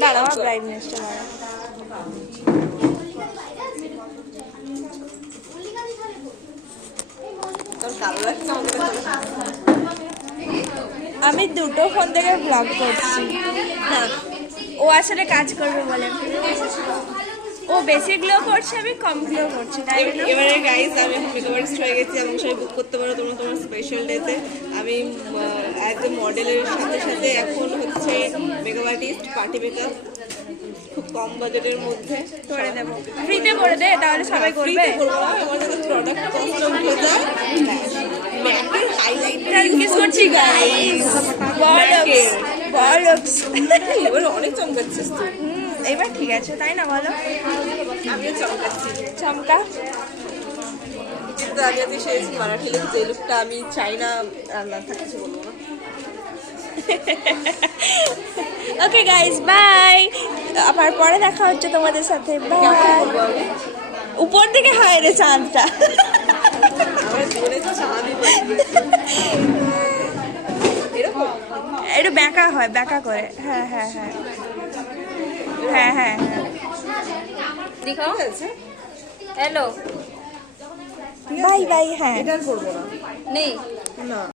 দাঁড়াও ব্রাইটনেসটা আমি দুটো ফোন থেকে ব্লগ করছি। ও আসলে কাজ করবে বলে। ও বেশি গ্লো করছে আমি কম গ্লো করছি তাই এবারে গাইস আমি এখন মেকআপ আর্টিস্ট হয়ে গেছি এবং সবাই বুক করতে পারো তোমরা তোমার স্পেশাল ডেতে আমি অ্যাজ এ মডেলের সাথে সাথে এখন হচ্ছে মেকআপ আর্টিস্ট পার্টি মেকআপ খুব কম বাজেটের মধ্যে। করে দেবো। ফ্রিতে করে দে তাহলে সবাই করবে। আমার কাছে প্রোডাক্ট কস্ট অফ ব্লেজার ম্যাকের হাইলাইটার কিস করছি গাইস বলক্স এবার অনেক চমকাচ্ছিস এবার ঠিক আছে তাই না বলো? আমিও চমকাচ্ছি চমকা আমি আজকে সেরেছি মারাঠি লুক যে লুকটা আমি চাই না বলব না। ওকে গাইস বাই আবার পরে দেখা হচ্ছে তোমাদের সাথে। বাই উপর দিকে হয় রে চাঁদটা। একটু ব্যাকা হয় ব্যাকা করে। হ্যাঁ হ্যাঁ হ্যাঁ। হ্যাঁ হ্যাঁ হ্যাঁ। আছে হ্যালো। বাই বাই হ্যাঁ। এটা করব না নেই। না।